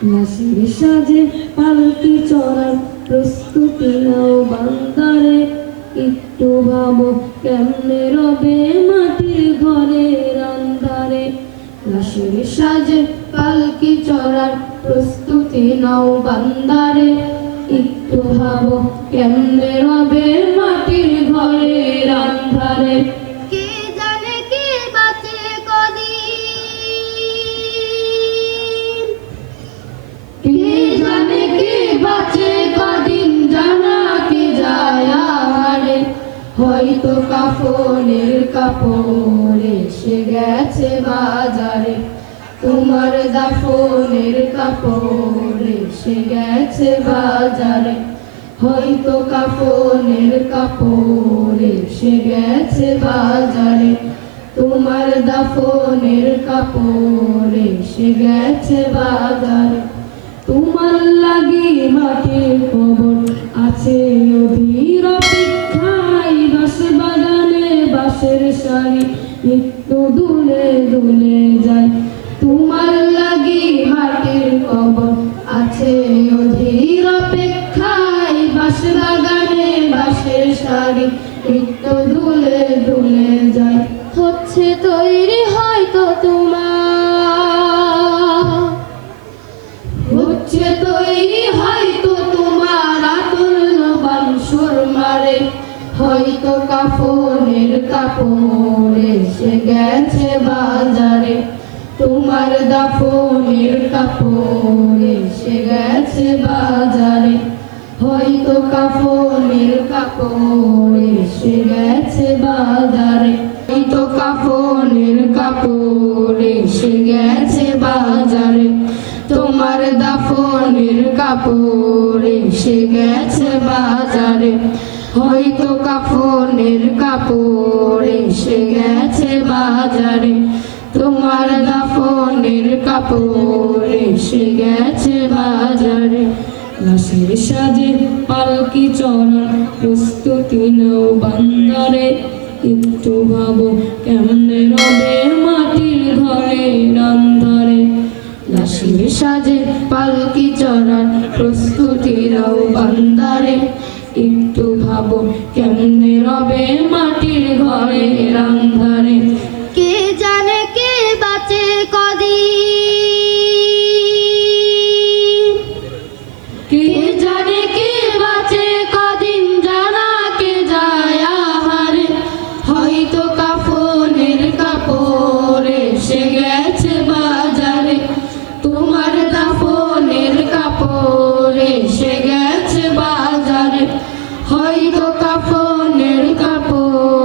লাশের সাজে পালকি চড়ার প্রস্তুতি নাও বান্দারে, একটু ভাবো কেমনে রবে মাটির ঘরের আন্ধারে। লাশের সাজে পালকি চড়ার প্রস্তুতি নাও বান্দারে, একটু ভাবো কেমনে রবে মাটির ঘরের আন্ধারে। কে জানে কে বাঁচে কদিন, কে জানে কে বাঁচে কদিন, জানা কি যায় আহারে। হয়তো কাফনের কাপড় এসে গেছে বাজারে, তোমার দাফনের কাপড় এসে গেছে বাজারে। হয়তো কাফনের কাপড় এসে গেছে বাজারে, তোমার দাফনের কাপড় এসে গেছে বাজারে। তোমার লাগি মাটির খবর আছে অধীর অপেক্ষায়, বাঁশ বাগানে বাঁশের সারি একটু দুলে দুলে যায়। তোমার লাগি মাটির খবর আছে অধীর অপেক্ষায়, বাঁশ বাগানে বাঁশের সারি একটু দুলে দুলে যায়। হচ্ছে তৈরি হয়তো তোমার, হচ্ছে তৈরি হয়তো তোমার আতুল্যবান সুরমারে। হয়তো কাফনের কাপড় এসে গেছে বাজারে, তোমার দাফনের কাপড় এসে গেছে বাজারে। হয়তো কাফনের কাপড় এসে গেছে বাজারে, হয়তো কাফনের কাপড় এসে গেছে বাজারে। তোমার দাফনের কাপড় এসে গেছে বাজারে, হয়তো কাফনের কাপড় এসে গেছে বাজারে। তোমার দাফনের কাপড় এসে গেছে বাজারে। লাশের সাজে পালকি চড়ার প্রস্তুতি নাও বান্দারে, একটু ভাবো কেমনে রবে মাটির ঘরের আন্ধারে। লাশের সাজে পালকি চড়ার প্রস্তুতি নাও বান্দারে, একটু ভাবো কেমনে রবে মাটির ঘরের আন্ধারে। কে জানে কে বাঁচে কদিন, কে জানে কে বাঁচে কদিন, জানা কে যায় আহারে। হয়তো কাফনের কাপড় এসে গেছে বাজারে, তোমার দাফনের কাপড় এসে গেছে বাজারে। হয়তো কাফনের কাপড়